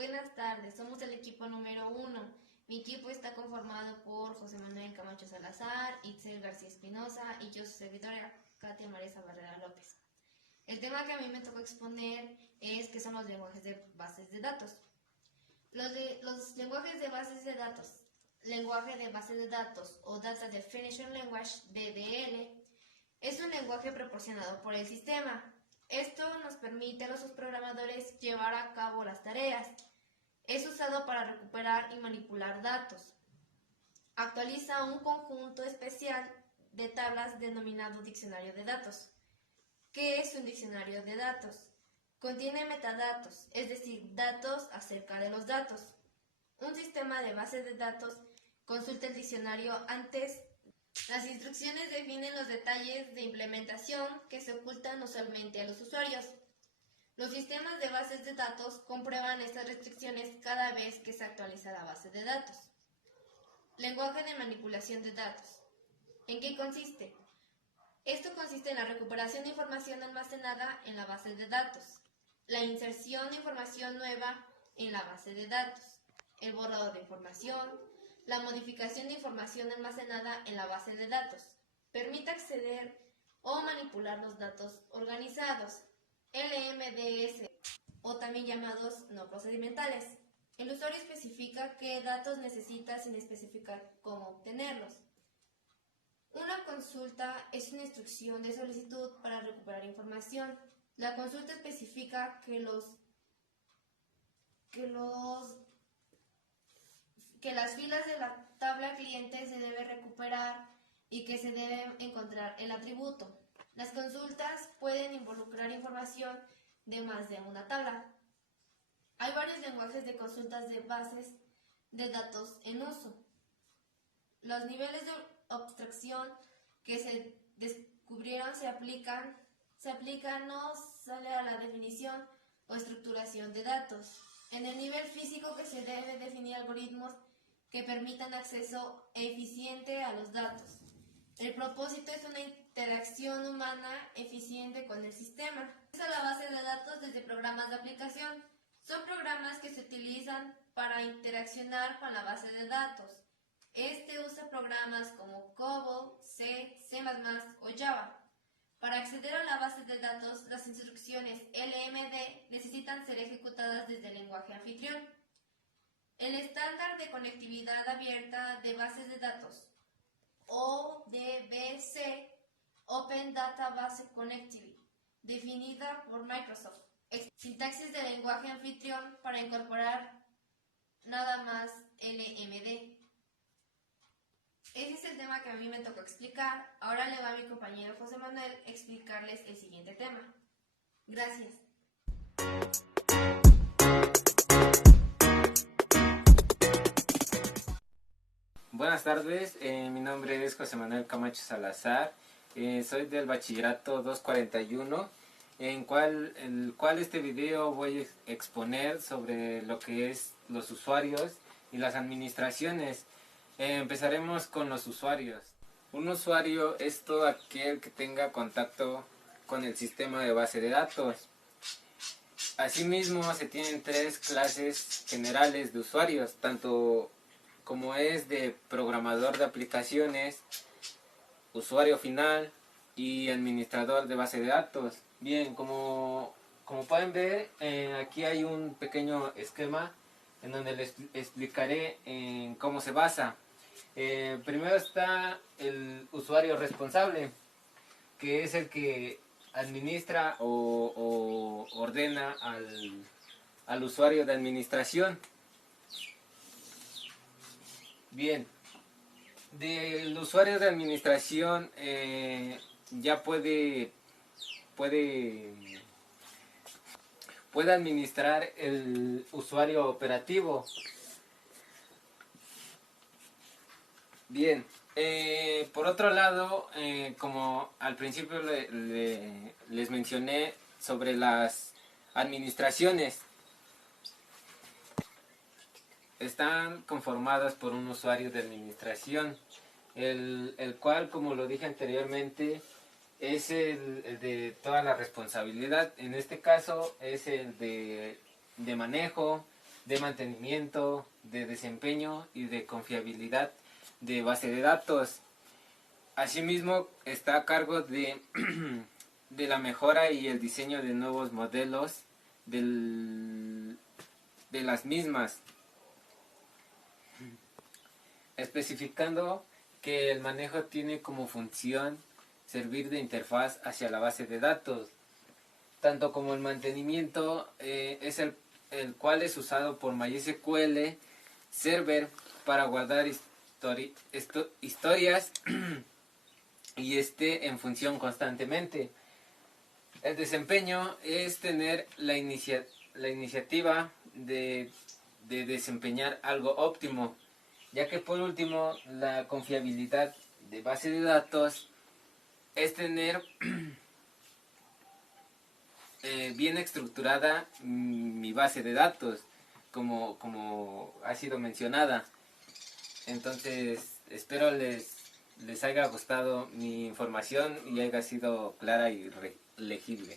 Buenas tardes, somos el equipo número 1. Mi equipo está conformado por José Manuel Camacho Salazar, Itzel García Espinosa y yo, su servidora, Katia Maresa Barrera López. El tema que a mí me tocó exponer es qué son los lenguajes de bases de datos. Los lenguajes de bases de datos, lenguaje de base de datos o Data Definition Language, DDL, es un lenguaje proporcionado por el sistema. Esto nos permite a los programadores llevar a cabo las tareas. Es usado para recuperar y manipular datos. Actualiza un conjunto especial de tablas denominado diccionario de datos. ¿Qué es un diccionario de datos? Contiene metadatos, es decir, datos acerca de los datos. Un sistema de bases de datos consulta el diccionario antes. Las instrucciones definen los detalles de implementación que se ocultan usualmente a los usuarios. Los sistemas de bases de datos comprueban estas restricciones cada vez que se actualiza la base de datos. Lenguaje de manipulación de datos. ¿En qué consiste? Esto consiste en la recuperación de información almacenada en la base de datos, la inserción de información nueva en la base de datos, el borrado de información, la modificación de información almacenada en la base de datos. Permite acceder o manipular los datos organizados. LMDS, o también llamados no procedimentales. El usuario especifica qué datos necesita sin especificar cómo obtenerlos. Una consulta es una instrucción de solicitud para recuperar información. La consulta especifica que las filas de la tabla cliente se debe recuperar y que se debe encontrar el atributo. Las consultas pueden involucrar información de más de una tabla. Hay varios lenguajes de consultas de bases de datos en uso. Los niveles de abstracción que se descubrieron se aplican no sale a la definición o estructuración de datos. En el nivel físico que se debe definir algoritmos que permitan acceso eficiente a los datos. El propósito es una interacción humana eficiente con el sistema. Usa la base de datos desde programas de aplicación. Son programas que se utilizan para interaccionar con la base de datos. Este usa programas como COBOL, C, C++ o Java. Para acceder a la base de datos, las instrucciones LMD necesitan ser ejecutadas desde el lenguaje anfitrión. El estándar de conectividad abierta de bases de datos, ODBC, Open Data Base Connectivity, definida por Microsoft. Sintaxis del lenguaje anfitrión para incorporar nada más LMD. Ese es el tema que a mí me tocó explicar. Ahora le va a mi compañero José Manuel explicarles el siguiente tema. Gracias. Buenas tardes, mi nombre es José Manuel Camacho Salazar, soy del bachillerato 241, el cual este video voy a exponer sobre lo que es los usuarios y las administraciones. Empezaremos con los usuarios. Un usuario es todo aquel que tenga contacto con el sistema de base de datos. Asimismo, se tienen tres clases generales de usuarios, tanto como es de programador de aplicaciones, usuario final y administrador de base de datos. Bien, como pueden ver, aquí hay un pequeño esquema en donde les explicaré en cómo se basa. Primero está el usuario responsable, que es el que administra o ordena al usuario de administración. Bien, del usuario de administración ya puede administrar el usuario operativo. Bien, por otro lado, como al principio les mencioné sobre las administraciones, están conformadas por un usuario de administración, el cual, como lo dije anteriormente, es el de toda la responsabilidad. En este caso es el de manejo, de mantenimiento, de desempeño y de confiabilidad de base de datos. Asimismo, está a cargo de, de la mejora y el diseño de nuevos modelos de las mismas, especificando que el manejo tiene como función servir de interfaz hacia la base de datos, tanto como el mantenimiento es el cual es usado por MySQL Server para guardar historias y esté en función constantemente. El desempeño es tener la iniciativa de desempeñar algo óptimo, ya que por último la confiabilidad de base de datos es tener bien estructurada mi base de datos, como ha sido mencionada. Entonces espero les haya gustado mi información y haya sido clara y legible.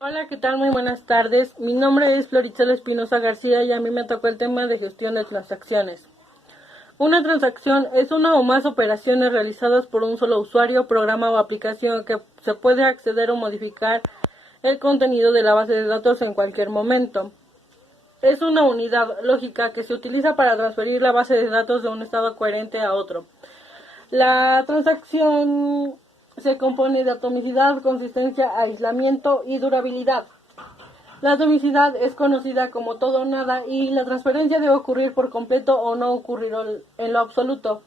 Hola, ¿qué tal? Muy buenas tardes. Mi nombre es Floritela Espinosa García y a mí me tocó el tema de gestión de transacciones. Una transacción es una o más operaciones realizadas por un solo usuario, programa o aplicación que se puede acceder o modificar el contenido de la base de datos en cualquier momento. Es una unidad lógica que se utiliza para transferir la base de datos de un estado coherente a otro. La transacción se compone de atomicidad, consistencia, aislamiento y durabilidad. La atomicidad es conocida como todo o nada y la transferencia debe ocurrir por completo o no ocurrir en lo absoluto.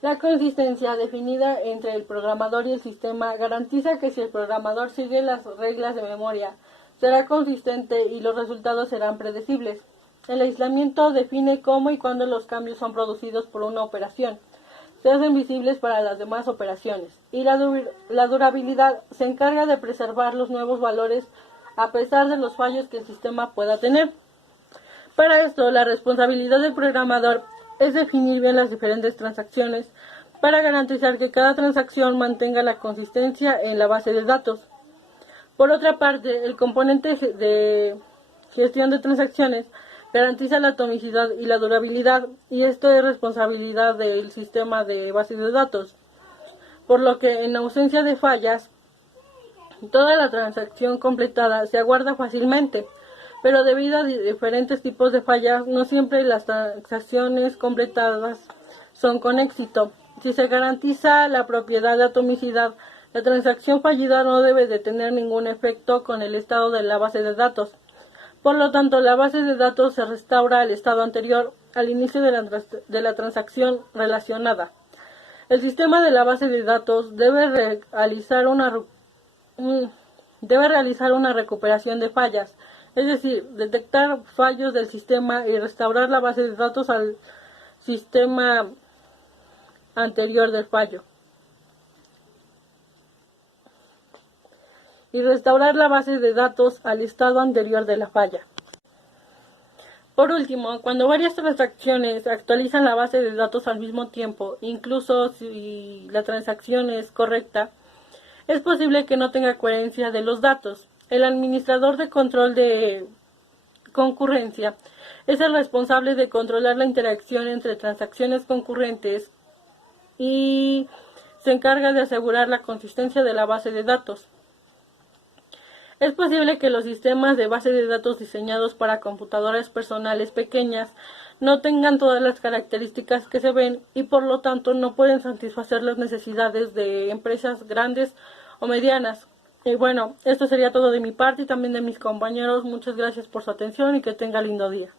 La consistencia, definida entre el programador y el sistema, garantiza que si el programador sigue las reglas de memoria, será consistente y los resultados serán predecibles. El aislamiento define cómo y cuándo los cambios son producidos por una operación. Se hacen visibles para las demás operaciones. Y la durabilidad se encarga de preservar los nuevos valores a pesar de los fallos que el sistema pueda tener. Para esto, la responsabilidad del programador es definir bien las diferentes transacciones para garantizar que cada transacción mantenga la consistencia en la base de datos. Por otra parte, el componente de gestión de transacciones garantiza la atomicidad y la durabilidad, y esto es responsabilidad del sistema de base de datos, por lo que en ausencia de fallas, toda la transacción completada se aguarda fácilmente, pero debido a diferentes tipos de fallas, no siempre las transacciones completadas son con éxito. Si se garantiza la propiedad de atomicidad, la transacción fallida no debe de tener ningún efecto con el estado de la base de datos. Por lo tanto, la base de datos se restaura al estado anterior al inicio de la transacción relacionada. El sistema de la base de datos debe realizar una recuperación de fallas, es decir, detectar fallos del sistema y restaurar la base de datos al sistema anterior del fallo. Y restaurar la base de datos al estado anterior de la falla. Por último, cuando varias transacciones actualizan la base de datos al mismo tiempo, incluso si la transacción es correcta, es posible que no tenga coherencia de los datos. El administrador de control de concurrencia es el responsable de controlar la interacción entre transacciones concurrentes y se encarga de asegurar la consistencia de la base de datos. Es posible que los sistemas de base de datos diseñados para computadoras personales pequeñas no tengan todas las características que se ven y por lo tanto no pueden satisfacer las necesidades de empresas grandes o medianas. Y bueno, esto sería todo de mi parte y también de mis compañeros. Muchas gracias por su atención y que tenga lindo día.